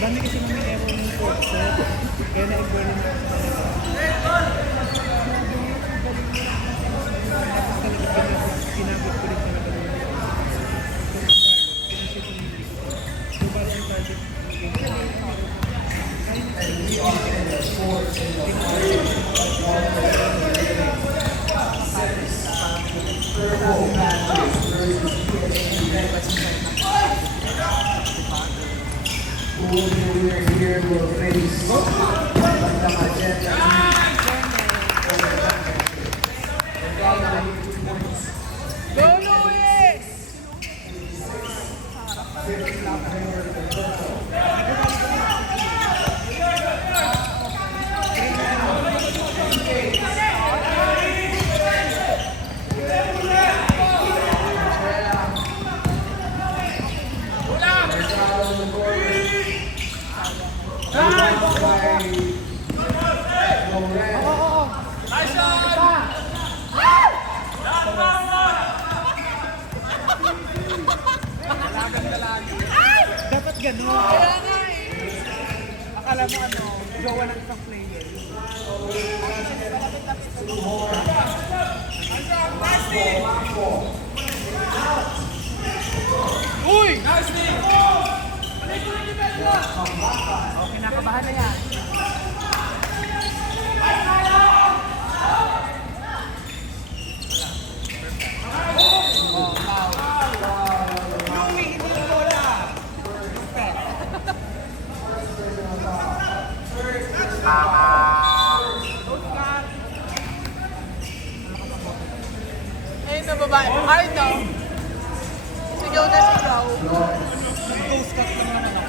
Dami kasi namin error ng fourth set. Kaya na-burn na. Tapos talaga pinabot ko rin talaga naman. So, bali ang target. We're here will face the agenda. Go, Luis! Dapat ganun. Kaya nga eh. Akala mo ano, jowa ng isang player. Uy! Nice name! Oh, kinakabahan na yan. Ayun na babae. Ay, no. Sigaw na sigaw. Nag-ghost cut lang naman ako.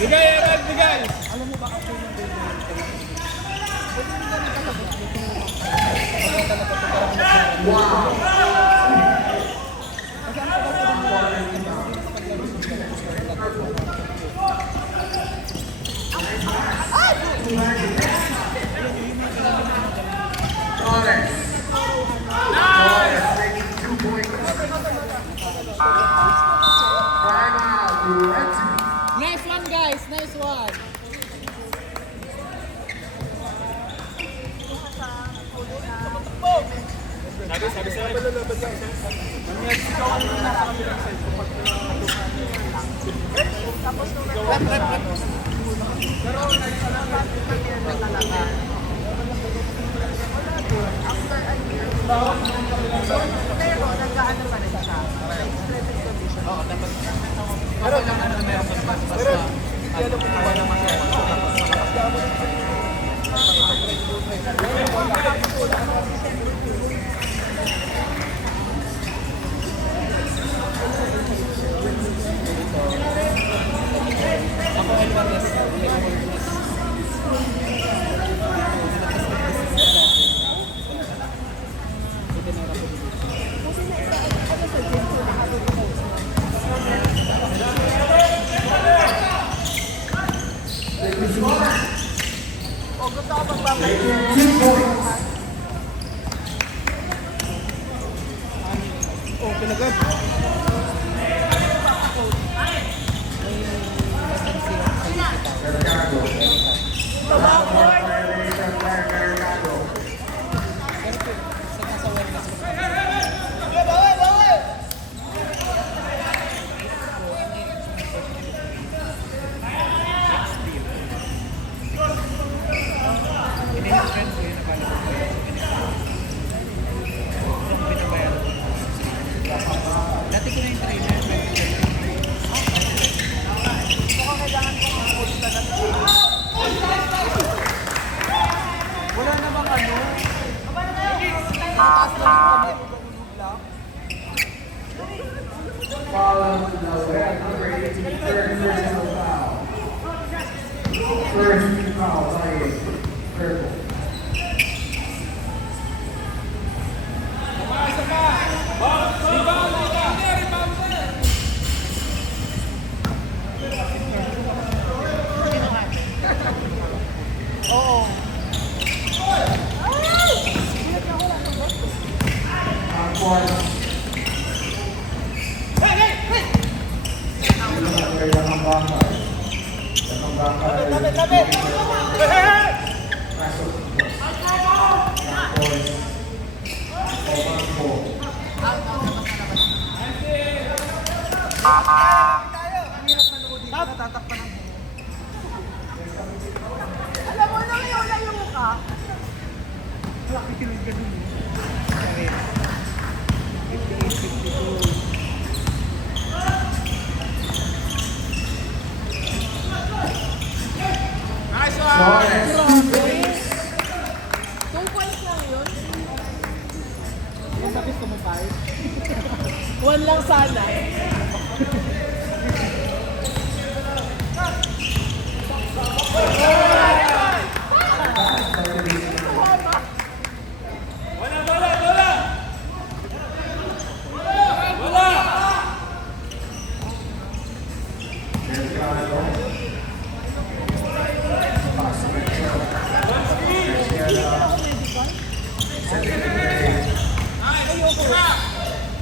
Bigay, Aaron, bigay! Alam mo ba ako yung Wow! Nice one, guys. Nice one. Sabi sa akin, Pero nag-ano pa rin siya. Extreme condition. oo, dapat. Pero meron mas pero hindi alam kung ba naman siya. O gusto ko magbabalik. Oh, talaga. Dati ko na yung trainer. Wala namang ano. Taas lang yung kamay mo ba Follow to the red number 18, third personal foul. First foul by Purple. Oo. points. Dalawang baka. Dalawang baka. Pasok. Points. Over 4. Tatakpan ng Alam mo na ngayon na yung mukha. laki kilig ka dun. 58-52. Nice one! Flores. 2 points lang yun. Yung sakit mo tayo. 1 lang sana.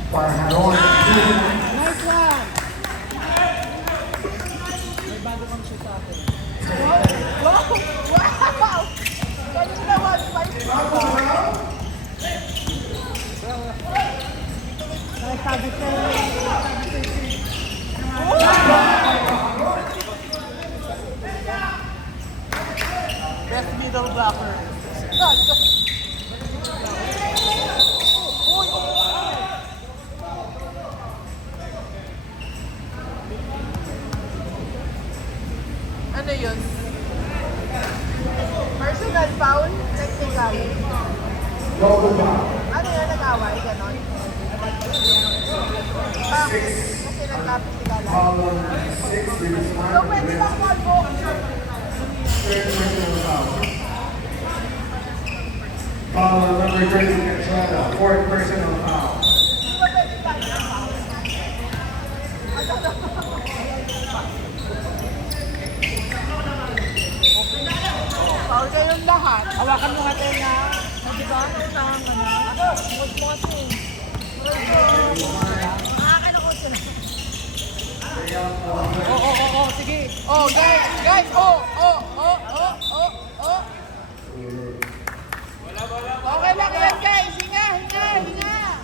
Parharon. Nice one! May bago kang shoot sa atin. Wow! Wow! Ganun na 1 point. Nagsabi ko. Best middle blocker. Ano yun? Personal foul? Technical? Double foul. Ano yun? Nag-away? Ganon? Bakit? Kasi nagkapit si Gala. Foul number 6 with a smart. So, pwede bang foul mo? Third personal foul. Foul on number 30, Contrada. Fourth personal foul. Di ba pwede tayo ng foul? Foul kayong lahat. Hawakan mo natin na. Di ba? Unahan ka na. Huwag mo kasi. Makakala ko sila. Oo, sige. Oh, guys! Oh! Okay lang yan, guys! Hinga!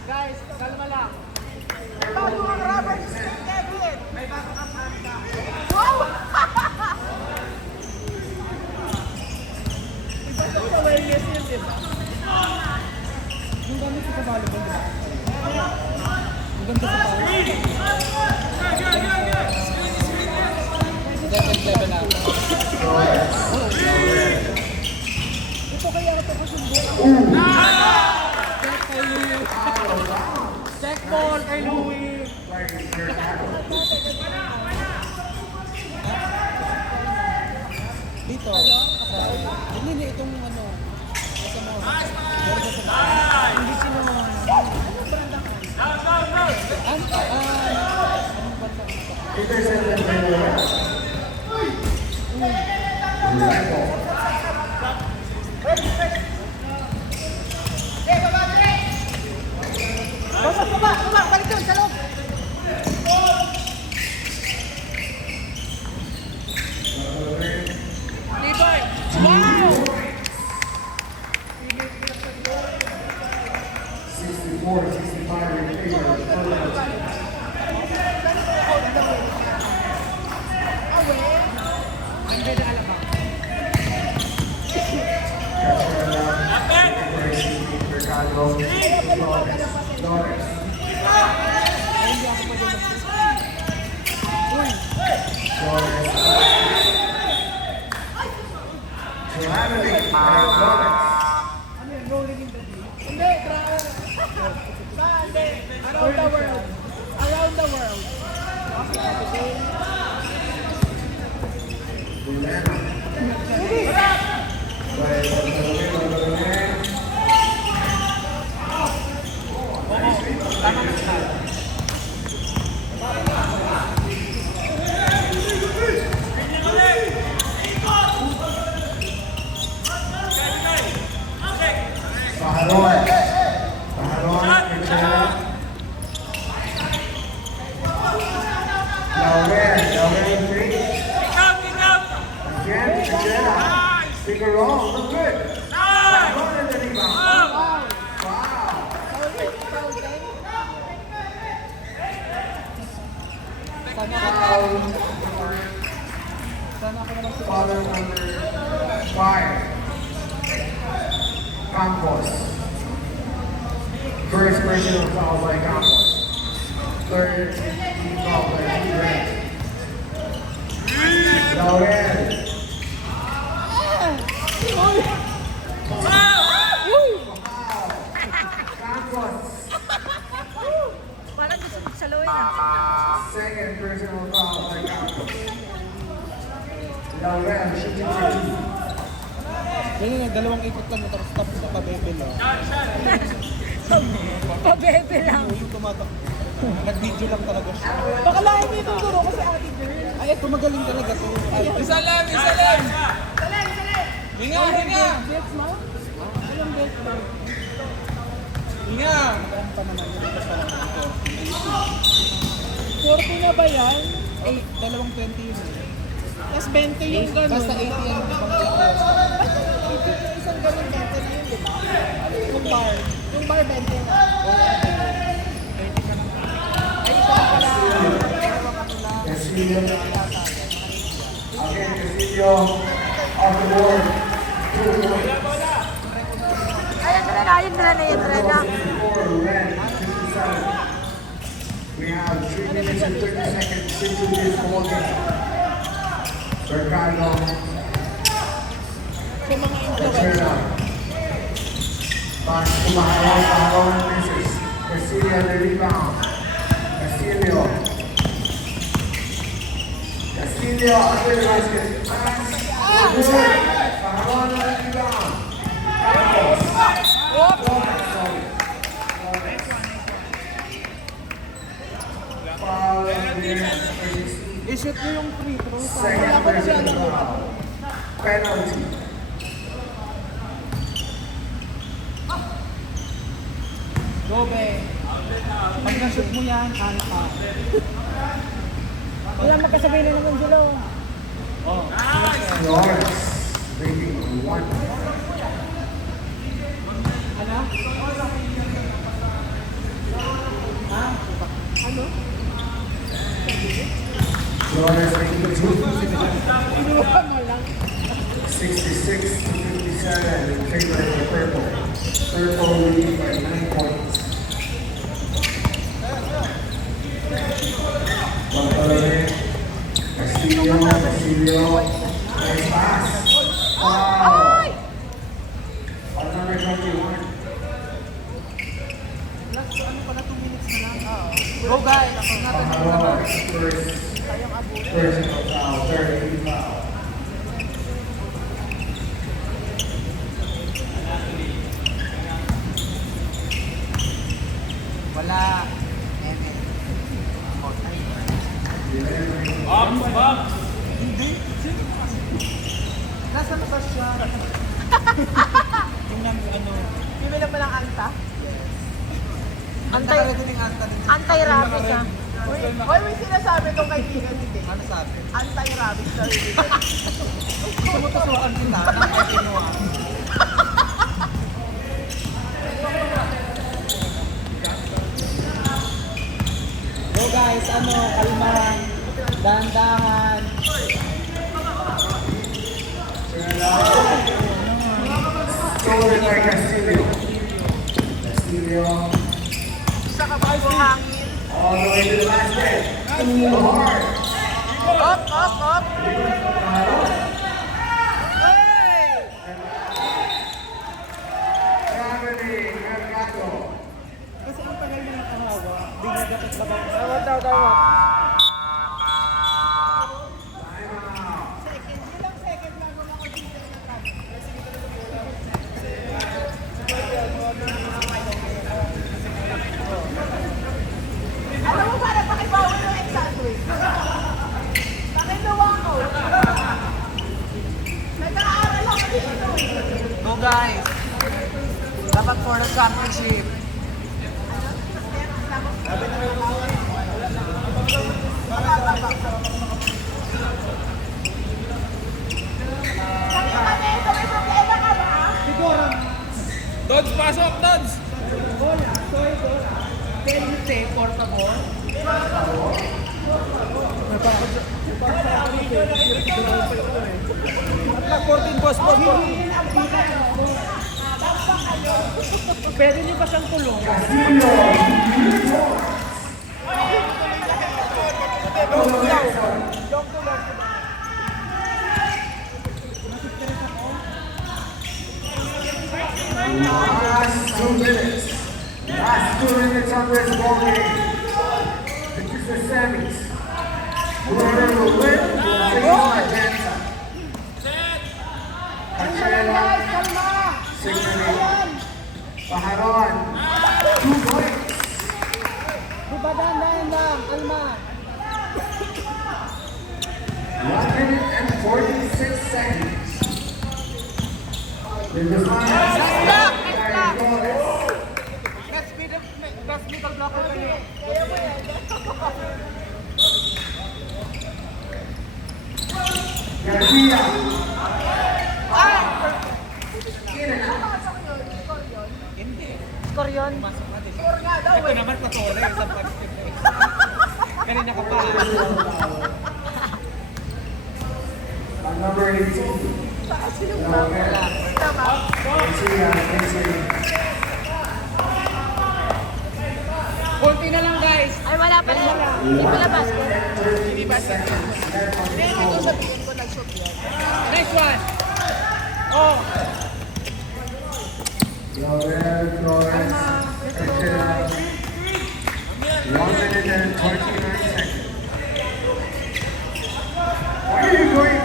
Guys, kalma lang. Bago ang rubber screen, Kevin. May bago kang handa. Wow! Iba sa awareness yun, di ba? Yung gamit ko sa volleyball, di ba? Ang ganda sa power. Level na. Ito kaya ito kasundo. Check kay Louie. Check ball kay Louie. Dito. Hindi, itong ano. Sa mo. Hindi sino. Anong brand ako? Anong banda? Peter Sandler Taylor. Baba, balik doon, sa loob. Tibay! Wow! 64, 65 in favor. Hindi, around the world. Around the world. Paharon. Paharon. Figueroa, look good. Pagano and the rebound. Wow. Foul number number 5. Campos. First personal foul by Campos. Third team foul by Grant. Laurel. Campos. Parang gusto ko saluhin ah. Second personal foul by Campos. Laurel shooting for 2. Ganyan nga, dalawang ikot lang tapos tapos na pabebel oh. Pabebe lang. Yung tumatak. Nag-video lang talaga siya. Baka lang hindi itong guro kasi ate girl. Ay, ito magaling talaga to. Ay, Isa lang, isa lang. Salim, salim. Hinga, hinga. Gets mo? Anong gets mo? Hinga. Magaan pa naman yun. Basta lang ito. 40 na ba yan? Ay, dalawang 20 yun. Plus 20 yung ganun. Basta 80 yan. Isang ganun 20 na yun, di ba? Yung bar. Yung bar 20 na. Ay, isa lang pala. Castillo. Again, Castillo off the board. 2 points. Ayun na. 4, Red, 57. We have 3 minutes and 30 seconds into this ball game. Mercado, Sa mga Eterna. Pass to Mahalaw and misses. Castillo the rebound. Castillo. Castillo under the basket. Pass. Good. Mahalaw on the rebound. Foul against I-shoot nyo yung free throw. second personal foul. Penalty. Go, be. Pag na-shoot mo yan, alpha. Wala magkasabay na naman sila. Oh. Lawrence making 1. Ano? Ha? Ano? Lawrence making 2. Inuwan mo lang. 66 to 57 in favor of the purple. Purple lead by 9 points. Bartolome, Castillo, nice pass. Wow. On number 21. Last, ano pala 2 minutes na lang? Go, guys. Pangalawa, personal foul, third team foul. Wala. Hindi. Nasa labas siya. Tingnan mo ano. Bibili na palang anta. Nakaredy ng anta din. Anti-rabies ah. Hoy, may sinasabi tong kaibigan ni Dave. Ano sabi? Anti-rabies na rin. Sumutusuan kita ng kinuha. Go guys, ano, kalmahan, dahan-dahan. Stolen by Castillo. Castillo Sa kapag buhangin. all the way to the basket. Too hard. Up. Gravity, Mercado. Kasi ang tagal na nakahawa, di nagapit labang. Tawad. Time out. Alam mo para pakibawal yung ex-sandwich. Pakiluwa ko. Nag-aaral ako dito. Go guys. Dapat for the championship. Kami, pasok, Tods! Bola, soy bola. Can you say portable? At 14 boss, boss, boss. Pwede niyo ba siyang tulungan? Last 2 minutes. Last 2 minutes on this ball game. This is the semis. Whoever will win will take my chance. Cachela, signaling. Paharon, 2 points. Dahan lang, Alma. 1 minute and 46 seconds. In the final, Best middle blocker kayo. Garcia. Score yun. Ito naman patore sa pag-step. Kanina ka pa. Number 18. Konti na lang, guys. Ay, wala pa rin. Hindi pala basket. Hindi ba siya? Hindi, ito sabihin ko nag-shoot yan. Nice one. Oh. Flores, Cachela. 1 minute and 29 seconds. Why are you going?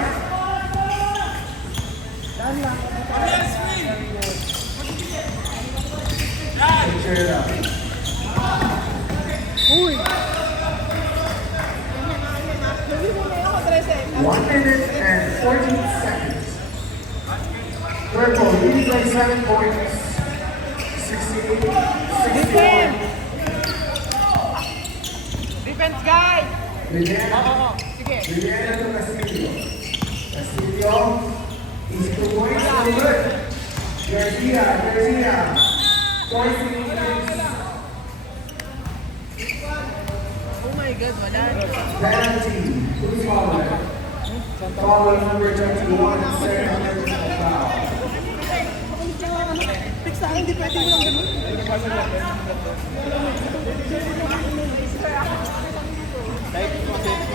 Cachela. Uy. 1 minute and 14 seconds. Purple, leading by 7 points. 68, 61. Defense, guys. Liliana. Sige. Liliana to Castillo. Castillo. Easy 2 points. So good. Garcia. 14 points. Oh my God, wala. Penalty. Who's fouled? Foul number 21. Second personal foul. Hindi pwede mo lang ganun.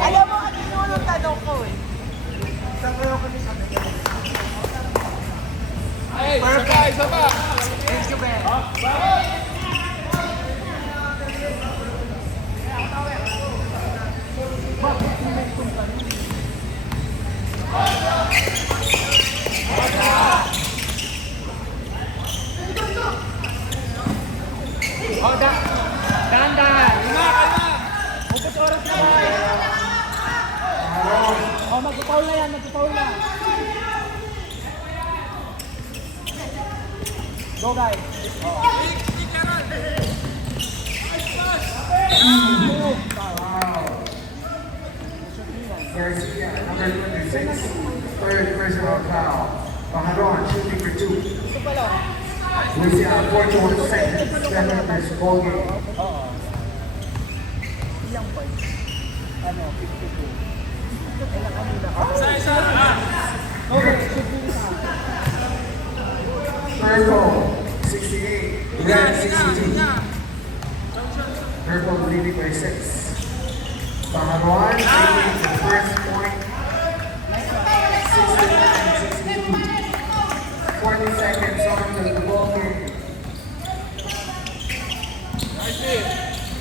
Alam mo, ano yung tanong ko eh. Ay, isa pa. Thank you, Ben. Oh, dahan-dahan. Upos oras na. Oh, magpapaul na yan, magpapaul na. Go, guys. Garcia, number 26. Third personal foul. Paharon, shooting for 2. Lucia, 41 seconds. 7 minutes ball game. Ano, 52. Okay, Purple, 68. Red, 62. Purple leading by 6. Paharon, taking the first point. 69-62. 40 seconds on the ball game.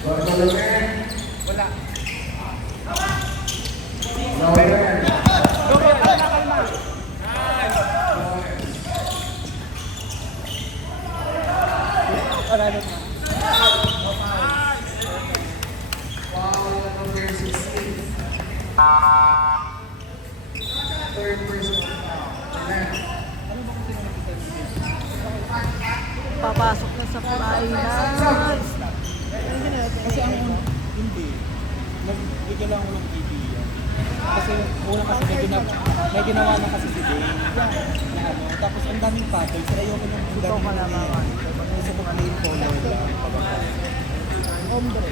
Guadalupe. wala. Lauren. Go, kalma. Wala na. Foul number 16. Third personal foul. Atlanta. Papasok na sa finals. Kasi ang hindi, nagbigay lang ako ng idea. Kasi una kasi may ginawa na kasi si Dane na ano, tapos ang daming paddle, sila yung Ito ka naman. gusto ko plain color lang. Ombre.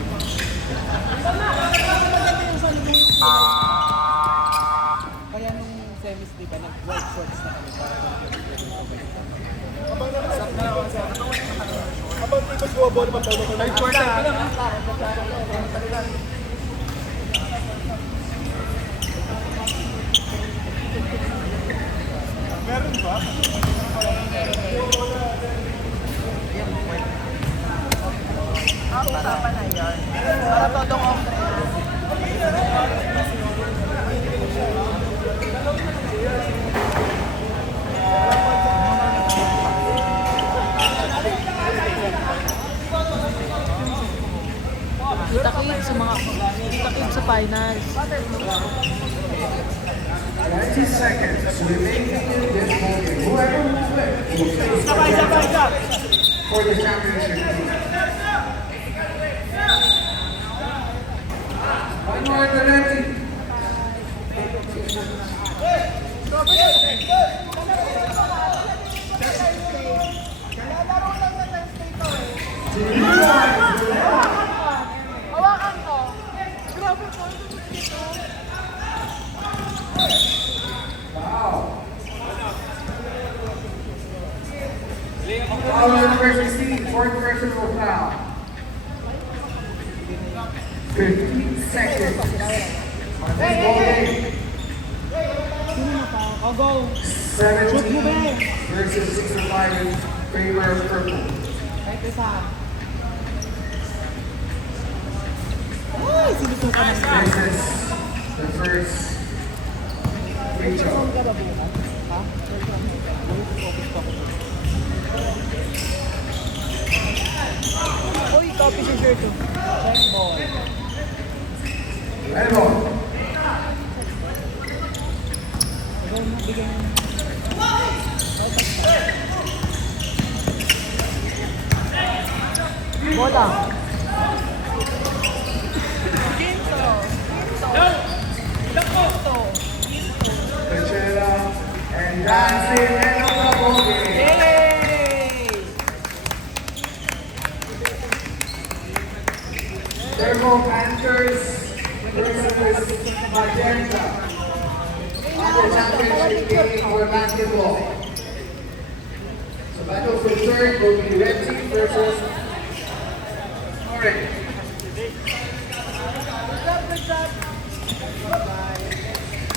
Maganda yung sa likod yung Kaya nung semis, di ba, nag-white shorts na kami para usapan na yun. Para todong ombre. Kita-kit sa mga kita-kit sa finals. 20 seconds remaining in this ballgame. Whoever will win will face Magenta for the championship team. One more at the netting. Hawakan ko. Grabe po. Foul number 16, fourth personal foul. 15 seconds on this ballgame. I'll go! 17 versus 65 in favor of purple. Kahit isa. Ay, sinusuka ng This is the first free throw. ka ba bukas? Ha? Focus pa ko. Uy, copy si shirt ko. Check ball. Red ball. Agaw na, bigay mo. Bola. Pachela and dancing end of the ballgame. Yay! Purple Panthers versus Magenta on the championship game for basketball. So battle for third will be red team versus orange. Good job, good job.